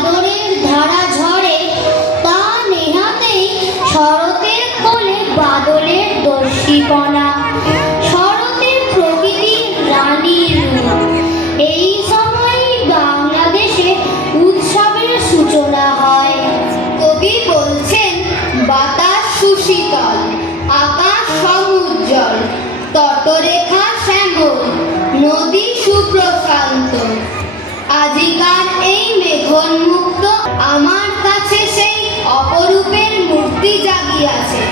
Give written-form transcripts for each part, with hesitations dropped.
সাদরের ধারা ঝরে, তা নেহাতেই শরতের কোলে বাদলের দর্শীপনা। শরতের প্রকৃতির রানীর রূপ। এই সময়ই বাংলাদেশে উৎসবের সূচনা হয়। কবি বলছেন, বাতাস সুশীতল, আকাশ সমুজ্জ্বল, তটরেখা শ্যামল, নদী সুপ্রশান্ত। আজিকার এই মেঘোন্মুক্ত আমার কাছে সেই অপরূপের মূর্তি জাগিয়াছে।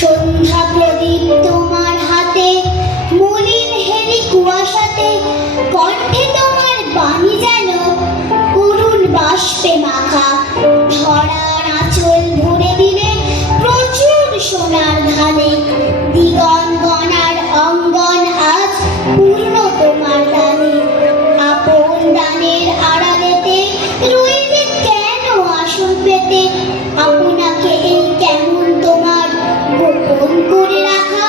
সন্ধ্যা প্রদীপ তোমার হাতে, মলিন হেরি কুয়াশাতে, কণ্ঠে তোমার বাণী যেন করুণ বাষ্পে মাখা। ধরার আঁচল ভরে দিলে প্রচুর সোনার ধানে, দিগঙ্গনার অঙ্গন আজ পূর্ণ তোমার দানে। আপন দানের আড়ালেতে রইলে কেন আসন পেতে, আপনাকে এই কেমন তোমার গোপন করে রাখা।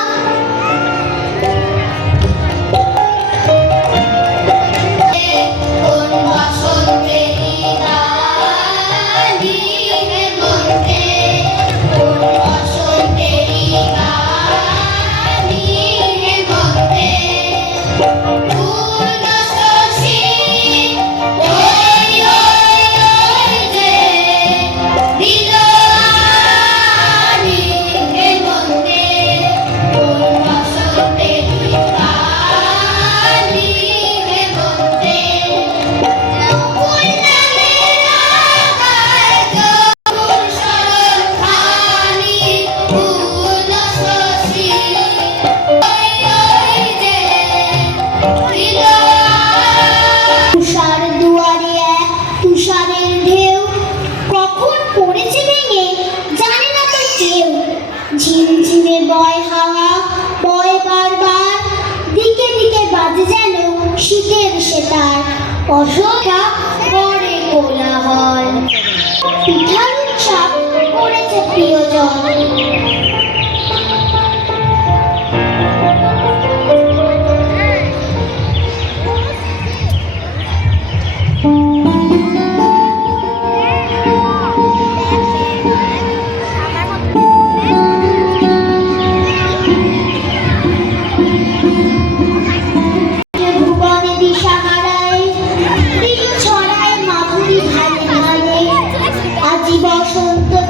ঝিমঝিমে বয় হাওয়া, বয় বারবার, দিকে দিকে বাজে যেন শীতের সেতার। অসহা করে কোলাহল, পিঠার উৎসব করেছে প্রিয়জন। বসন্ত